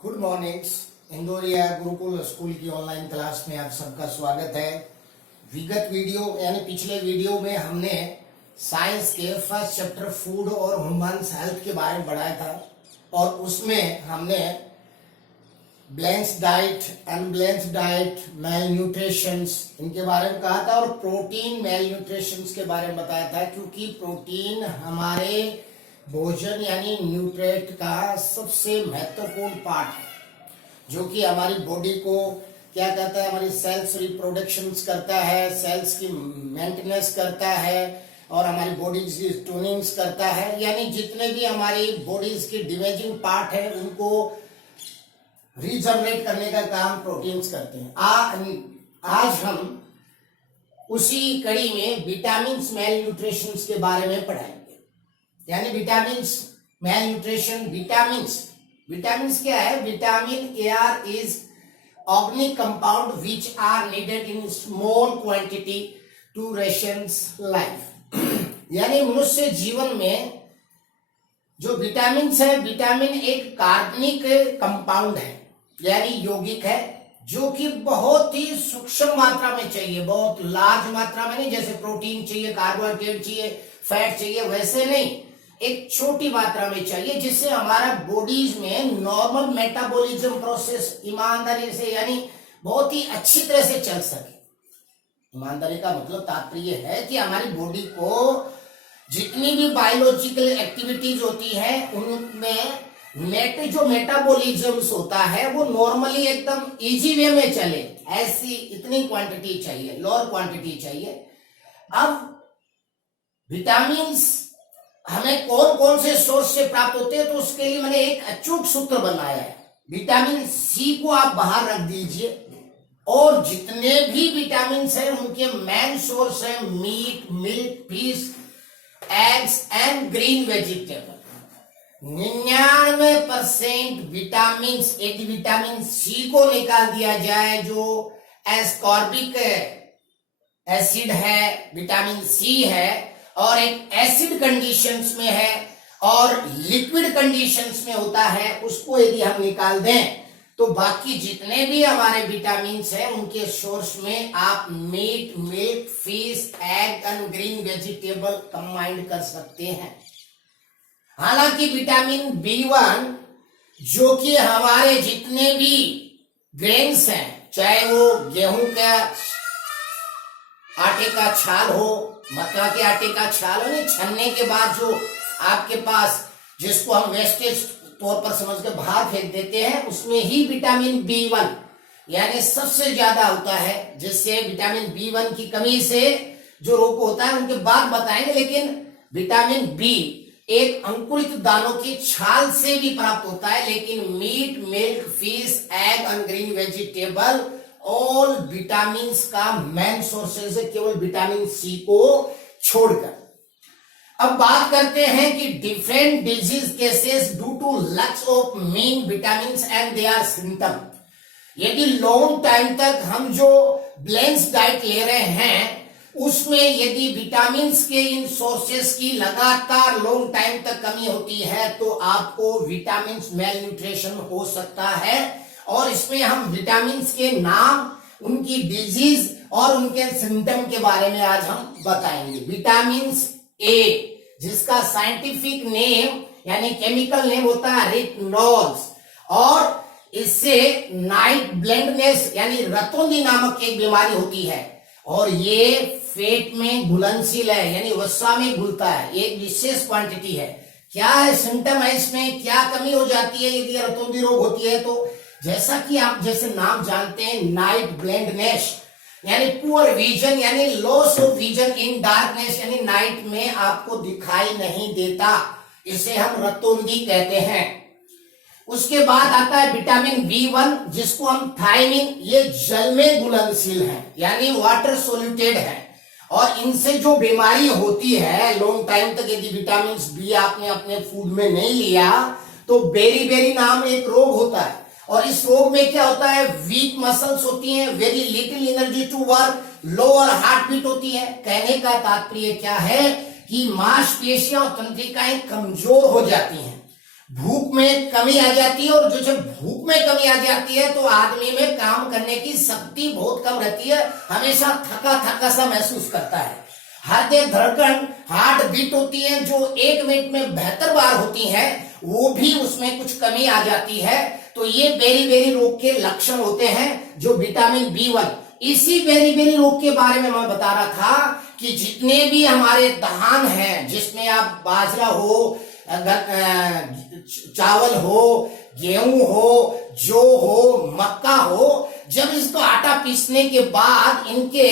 Good morning. Indoria Gurukul school की online class में आप सबका स्वागत है। विगत वीडियो यानी पिछले वीडियो में हमने साइंस के फर्स्ट चैप्टर फूड और ह्यूमन हेल्थ के बारे में पढ़ाया था और उसमें हमने बैलेंस्ड डाइट, अनबैलेंस्ड डाइट, मेल न्यूट्रिशंस इनके बारे में कहा था और प्रोटीन मेल न्यूट्रिशंस के बारे में बताया था, क्योंकि प्रोटीन हमारे भोजन यानी न्यूट्रिएंट का सबसे महत्वपूर्ण पार्ट है, जो कि हमारी बॉडी को क्या कहता है, हमारी सेल्स रिप्रोडक्शन करता है, सेल्स की मेंटेनेंस करता है और हमारी बॉडी की ट्यूनिंग करता है। यानी जितने भी हमारी बॉडीज की डैमेजिंग पार्ट है उनको रीजनरेट करने का काम प्रोटीन्स करते हैं। आज हम उसी कड़ी में विटामिन मेल न्यूट्रिशन के बारे में पढ़ाएंगे। यानी विटामिन मेल न्यूट्रिशन। विटामिन क्या है? Vitamin AR is organic compound which are needed in small quantity to rations life. यानी मनुष्य जीवन में जो विटामिन है, विटामिन एक कार्बनिक कंपाउंड है यानी यौगिक है, जो कि बहुत ही सूक्ष्म मात्रा में चाहिए, बहुत लार्ज मात्रा में नहीं। जैसे प्रोटीन चाहिए, कार्बोहाइड्रेट चाहिए, फैट चाहिए, वैसे नहीं, एक छोटी मात्रा में चाहिए, जिससे हमारा बॉडीज में नॉर्मल मेटाबॉलिज्म प्रोसेस ईमानदारी से यानी बहुत ही अच्छी तरह से चल सके। ईमानदारी का मतलब तात्पर्य है कि हमारी बॉडी को जितनी भी बायोलॉजिकल एक्टिविटीज होती है उनमें जो मेटाबॉलिज्म होता है वो नॉर्मली एकदम इजी वे में चले, ऐसी इतनी क्वांटिटी चाहिए, लोअर क्वांटिटी चाहिए। अब विटामिन हमें कौन कौन से सोर्स से प्राप्त होते हैं, तो उसके लिए मैंने एक अचूक सूत्र बनाया है। विटामिन C को आप बाहर रख दीजिए और जितने भी विटामिन है उनके मेन सोर्स है meat, milk, fish, eggs and green vegetable. 99% vitamin, यदि विटामिन C को निकाल दिया जाए, जो एस्कॉर्बिक एसिड है, विटामिन C है और एक एसिड कंडीशंस में है और लिक्विड कंडीशंस में होता है, उसको यदि हम निकाल दें तो बाकी जितने भी हमारे विटामिन हैं उनके सोर्स में आप meat, milk, fish, egg and green vegetable combined कर सकते हैं। हालांकि विटामिन B1 जो कि हमारे जितने भी ग्रेन्स हैं, चाहे वो गेहूं का आटे का छाल हो, मक्का के आटे का छाल हो, नहीं छनने के बाद जो आपके पास, जिसको हम वेस्टेज तौर पर समझ के बाहर फेंक देते हैं, उसमें ही विटामिन B1 यानी सबसे ज्यादा होता है, जिससे विटामिन B1 की कमी से जो रोग होता है उनके बाद बताएंगे। लेकिन विटामिन B एक अंकुरित दानों की छाल से भी प्राप्त होता है, लेकिन meat, milk, fish, egg and green vegetable all vitamin का मेन सोर्सेज है, केवल विटामिन C को छोड़कर। अब बात करते हैं कि different disease cases due to lacks of main vitamin and their symptom. यदि लॉन्ग टाइम तक हम जो बैलेंस्ड डाइट ले रहे हैं उसमें यदि विटामिन के इन सोर्सेस की लगातार लॉन्ग टाइम तक कमी होती है तो आपको विटामिन मेल न्यूट्रिशन हो सकता है। और इसमें हम विटामिन के नाम, उनकी डिजीज और उनके सिम्टम के बारे में आज हम बताएंगे। विटामिन A जिसका साइंटिफिक नेम यानी केमिकल नेम होता है रेटिनॉल्स, और इससे नाइट ब्लाइंडनेस यानी रतौंधी नामक एक बीमारी होती है और ये फेट में घुलनशील है यानी वसा में घुलता है, एक विशेष क्वांटिटी है। क्या है सिम्टम है इसमें, क्या कमी हो जाती है यदि रतौंधी रोग होती है? तो जैसा कि आप जैसे नाम जानते हैं, नाइट ब्लाइंडनेस यानी पुअर विजन यानी loss of vision in darkness, यानी नाइट में आपको दिखाई नहीं देता, इसे हम रतौंधी कहते हैं। उसके बाद आता है विटामिन B1 जिसको हम थायमिन, ये जल में घुलनशील है यानी वाटर सोल्यूटेड है और इनसे जो बीमारी होती है लॉन्ग टाइम तक यदि विटामिन B आपने अपने फूड में नहीं लिया तो बेरी नाम एक रोग होता है और इस रोग में क्या होता है, वीक मसल्स होती हैं, very little energy to work, lower heart beat होती है। कहने का तात्पर्य क्या है कि मांसपेशियां और तंत्रिकाएं कमजोर हो जाती हैं, भूख में कमी आ जाती है, और जब भूख में कमी आ जाती है तो आदमी में काम करने की शक्ति बहुत कम रहती है, हमेशा थका थका सा महसूस करता है। हृदय धड़कन, हार्ट बीट होती है जो 1 मिनट में 72 बार होती है, वो भी उसमें कुछ कमी आ जाती है। तो ये बेरी रोग के लक्षण होते हैं जो विटामिन B1। इसी बेरी रोग के बारे में मैं बता रहा था कि जितने भी हमारे धान हैं, जिसमें आप बाजरा हो, चावल हो, गेहूं हो, जौ हो, मक्का हो, जब इसको आटा पीसने के बाद इनके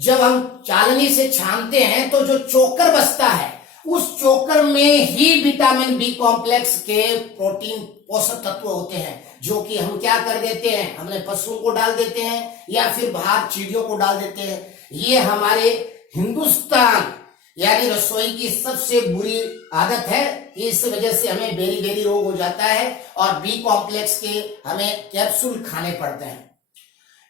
जब हम चालनी से छानते हैं तो जो चोकर बचता है, उस चोकर में ही विटामिन बी कॉम्प्लेक्स के प्रोटीन पोषक तत्व होते हैं, जो कि हम क्या कर देते हैं, हमने पशुओं को डाल देते हैं या फिर बाहर चिड़ियों को डाल देते हैं। ये हमारे हिंदुस्तान यानी रसोई की सबसे बुरी आदत है। इस वजह से हमें बेरी रोग हो जाता है और बी कॉम्प्लेक्स के हमें कैप्सूल खाने पड़ते हैं।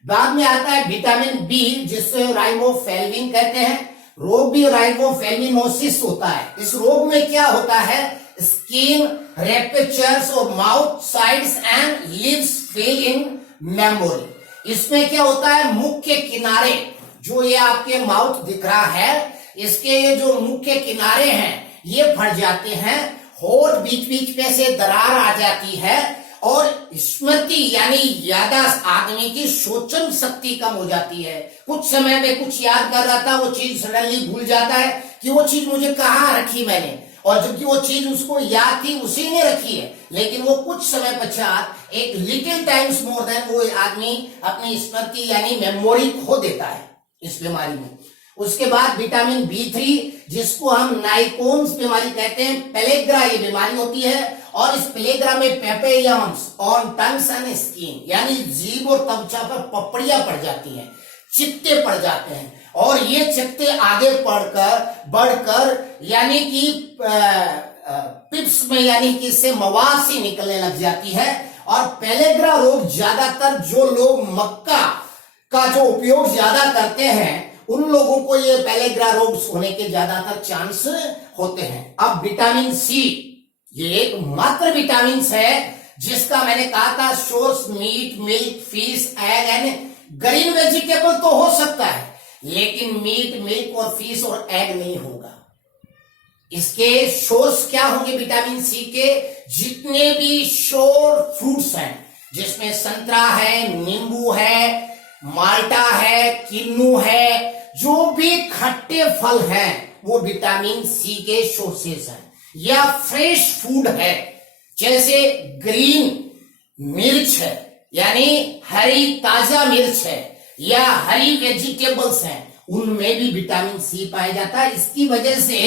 बाद में आता है विटामिन बी, जिससे राइबोफ्लेविन कहते हैं। रोग भी राइबोफ्लेविनोसिस होता है। इस रोग में क्या होता है, स्किन रेपेचर्स और mouth sides and lips fail in memory. इसमें क्या होता है, मुख के किनारे, जो ये आपके माउथ दिख रहा है, इसके ये जो मुख के किनारे हैं ये फट जाते हैं, होठ बीच बीच में से दरार आ जाती है, और स्मृति यानी याददाश्त, आदमी की सोचन शक्ति कम हो जाती है। कुछ समय में कुछ याद कर रहा था, वो चीज सडनली भूल जाता है कि वो चीज मुझे कहाँ रखी मैंने, और जबकि वो चीज उसको याद थी, उसी ने रखी है, लेकिन वो कुछ समय पश्चात एक लिटिल टाइम्स मोर देन वो आदमी अपनी स्मृति यानी मेमोरी खो देता है इस बीमारी में। उसके बाद विटामिन B3, जिसको हम नाइकोन्स बीमारी कहते हैं, पेलेग्रा ये बीमारी होती है, और इस पेलेग्रा में पेपेयम्स ऑन टंग्स एंड स्किन, यानी जीभ और त्वचा पर पपड़ियां पड़ जाती हैं, चित्ते पड़ जाते हैं, और ये चित्ते आगे बढ़कर यानी कि पिप्स में यानी कि इससे मवासी निकलने लग जाती है। और पेलेग्रा रोग ज्यादातर जो लोग मक्का का जो उपयोग ज्यादा करते हैं, उन लोगों को ये पेलेग्रा रोग होने के ज्यादातर चांस होते हैं। अब विटामिन सी, ये एक मात्र विटामिन है जिसका मैंने कहा था source meat, milk, fish, egg and green vegetable तो हो सकता है, लेकिन मीट, मिल्क और फिश और एग नहीं होगा। इसके सोर्स क्या होंगे विटामिन सी के, जितने भी श्योर फ्रूट्स हैं, जिसमें संतरा है, नींबू है, माल्टा है, किन्नू है, जो भी खट्टे फल हैं वो विटामिन सी के सोर्सेस हैं। या फ्रेश फूड है, जैसे ग्रीन मिर्च है यानी हरी ताजा मिर्च है, या हरी वेजिटेबल्स हैं, उनमें भी विटामिन सी पाया जाता है। इसकी वजह से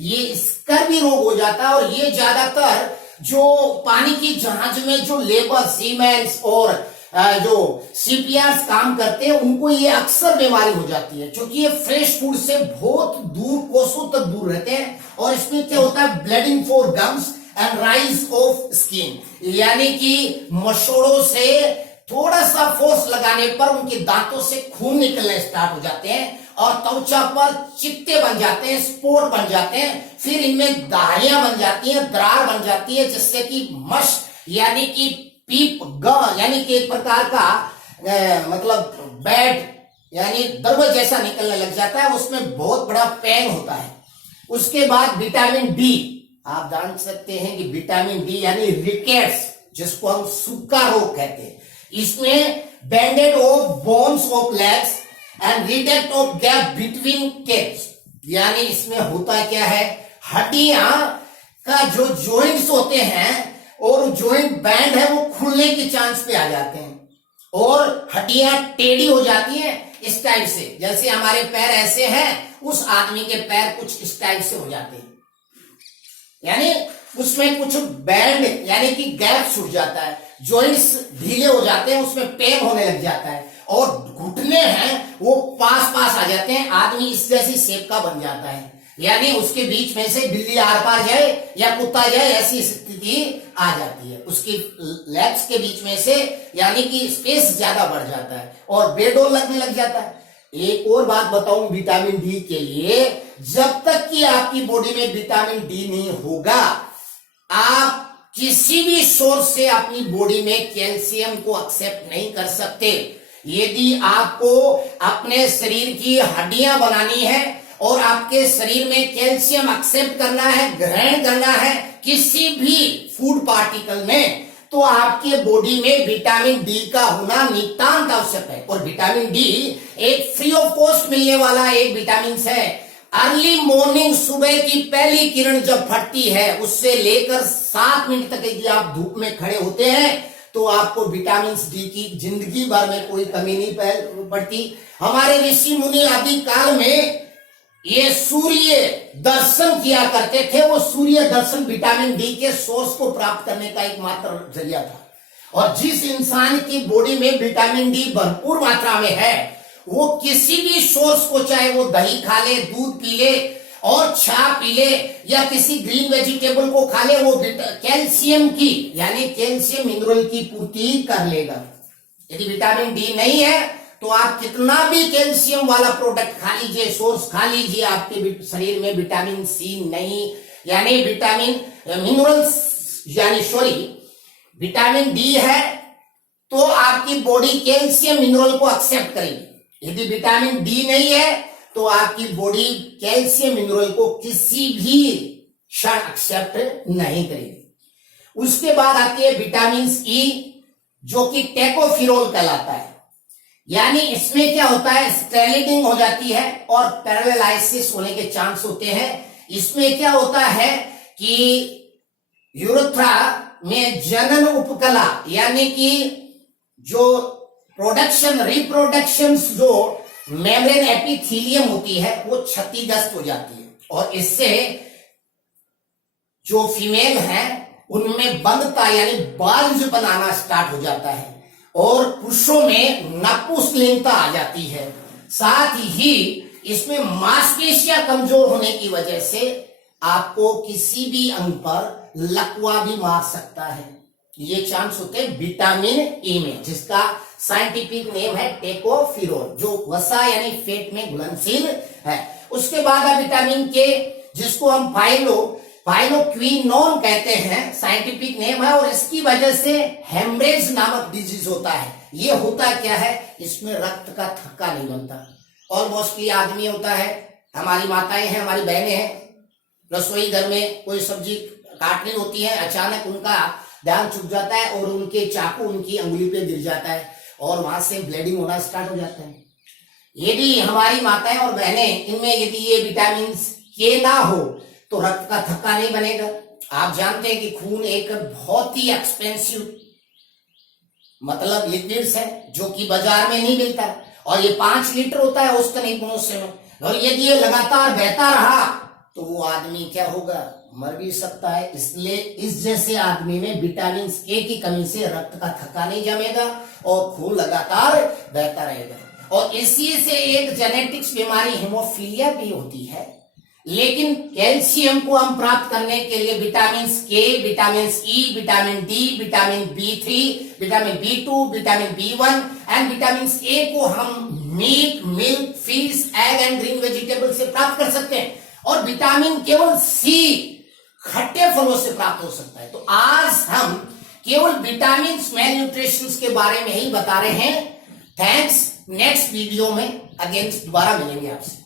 ये स्कर्वी रोग हो जाता है, और ये ज्यादातर जो पानी की जहाज में जो लेबर, सीमेंस और जो सीपीआर्स काम करते हैं, उनको ये अक्सर बीमारी हो जाती है, क्योंकि ये फ्रेश फूड से बहुत दूर, कोसों तक दूर रहते हैं। और इसमें क्या होता है, bleeding for gums and rise of skin, यानी कि मशोड़ों से थोड़ा सा फोर्स लगाने पर उनके दांतों से खून निकलने स्टार्ट हो जाते हैं, और त्वचा पर चित्ते बन जाते हैं, स्पॉट बन जाते हैं, फिर इनमें दाहियां बन जाती हैं, दरार बन जाती है, जिससे कि मश यानी कि पीप यानी कि एक प्रकार का मतलब बैड यानी द्रव जैसा निकलने लग जाता है, उसमें बहुत बड़ा पेन होता है। उसके बाद विटामिन डी, आप जान सकते हैं कि विटामिन डी यानी रिकेट्स, जिसको हम सूखा रोग कहते हैं, इसमें bended of bones of legs and reduct of gap between caps, यानी इसमें होता क्या है, हड्डियां का जो जॉइंट्स होते हैं और जॉइंट बैंड है वो खुलने के चांस पे आ जाते हैं, और हड्डियां टेढ़ी हो जाती हैं इस टाइप से, जैसे हमारे पैर ऐसे हैं, उस आदमी के पैर कुछ इस टाइप से हो जाते हैं, यानी उसमें कुछ बैंड यानी कि गैप छूट जाता है, जॉइंट्स ढीले हो जाते हैं, उसमें पेन होने लग जाता है, और घुटने हैं वो पास आ जाते हैं, आदमी इस जैसी शेप का बन जाता है, यानी उसके बीच में से बिल्ली आर पार जाए या कुत्ता जाए, ऐसी स्थिति आ जाती है उसकी लेग्स के बीच में से, यानी कि स्पेस ज्यादा बढ़ जाता है और बेडोल लगने लग जाता है। एक और बात बताऊं विटामिन डी के लिए, जब तक कि आपकी बॉडी में विटामिन डी नहीं होगा, आप किसी भी सोर्स से अपनी बॉडी में कैल्शियम को एक्सेप्ट नहीं कर सकते। यदि आपको अपने शरीर की हड्डियां बनानी है और आपके शरीर में कैल्शियम एक्सेप्ट करना है, ग्रहण करना है किसी भी फूड पार्टिकल में, तो आपके बॉडी में विटामिन डी का होना नितांत आवश्यक है। और विटामिन डी एक फ्री ऑफ कॉस्ट मिलने वाला एक विटामिन है। अर्ली मॉर्निंग, सुबह की पहली किरण जब फटती है उससे लेकर 7 मिनट तक यदि आप धूप में खड़े होते हैं तो आपको विटामिन डी की जिंदगी भर में कोई कमी नहीं पड़ती। हमारे ऋषि मुनि आदि काल में ये सूर्य दर्शन किया करते थे। वो सूर्य दर्शन विटामिन डी के सोर्स को प्राप्त करने का एकमात्र जरिया था। और जिस इंसान की बॉडी में विटामिन डी भरपूर मात्रा में है, वो किसी भी सोर्स को, चाहे वो दही खा ले, दूध पी ले और चाय पी ले या किसी ग्रीन वेजिटेबल को खा ले, वो कैल्शियम की यानी कैल्शियम मिनरल की पूर्ति कर लेगा। यदि विटामिन डी नहीं है तो आप कितना भी कैल्शियम वाला प्रोडक्ट खा लीजिए, सोर्स खा लीजिए, आपके शरीर में विटामिन सी नहीं, यानी विटामिन मिनरल्स यानी विटामिन डी है तो आपकी बॉडी कैल्शियम मिनरल को एक्सेप्ट करेगी। यदि विटामिन डी नहीं है तो आपकी बॉडी कैल्शियम मिनरल को किसी भी क्षण एक्सेप्ट नहीं करेगी। उसके बाद आती है विटामिन ई, जो कि टेकोफिरोल कहलाता है। यानी इसमें क्या होता है, स्टेलिडिंग हो जाती है और पैरालिसिस होने के चांस होते हैं। इसमें क्या होता है कि यूरेथ्रा में जनन उपकला यानी कि जो प्रोडक्शन रिप्रोडक्शन जो मेम्ब्रेन एपिथेलियम होती है वो क्षतिग्रस्त हो जाती है और इससे जो फीमेल है उनमें बंधता यानी बाल्ज बनाना स्टार्ट हो जाता है और पुरुषों में नपुंसकलिंगता आ जाती है। साथ ही इसमें मांसपेशियां कमजोर होने की वजह से आपको किसी भी अंग पर लकवा भी मार सकता है। ये चांस होते हैं विटामिन ई में, जिसका साइंटिफिक नेम है टेकोफिरोल, जो वसा यानी फेट में घुलनशील है। उसके बाद है विटामिन के, जिसको हम फाइलोक्विनोन कहते हैं, साइंटिफिक नेम है। और इसकी वजह से हेमरेज नामक डिजीज होता है। ये होता क्या है, इसमें रक्त का थक्का नहीं बनता। ऑलमोस्ट ये आदमी होता है, हमारी माताएं हैं, हमारी बहनें हैं, रसोई घर में कोई सब्जी काटनी होती है, अचानक उनका ध्यान चुक जाता है और उनके चाकू उनकी अंगुली पे गिर जाता है और वहां से ब्लीडिंग होना स्टार्ट हो जाता है। यदि हमारी माताएं और बहनें इनमें यदि ये विटामिन के ना हो तो रक्त का थक्का नहीं बनेगा। आप जानते हैं कि खून एक बहुत ही एक्सपेंसिव मतलब लिक्विड्स है जो कि बाजार में नहीं मिलता और ये 5 लीटर होता है औसतन मनुष्य में। और यदि ये लगातार बहता रहा तो वो आदमी क्या होगा, मर भी सकता है। इसलिए इस जैसे आदमी में विटामिन के की कमी से रक्त का थक्का नहीं जमेगा और खून लगातार बहता रहेगा। और इसी से एक जेनेटिक्स बीमारी हेमोफीलिया भी होती है। लेकिन कैल्शियम को हम प्राप्त करने के लिए vitamin K, vitamin E, vitamin D, vitamin B3, vitamin B2, vitamin B1 and vitamin A को हम meat, milk, fish, egg and green vegetable से प्राप्त कर सकते हैं। और विटामिन केवल सी खट्टे फलों से प्राप्त हो सकता है। तो आज हम केवल विटामिन मेल न्यूट्रिशन के बारे में ही बता रहे हैं। थैंक्स। नेक्स्ट वीडियो में अगेन दोबारा मिलेंगे आपसे।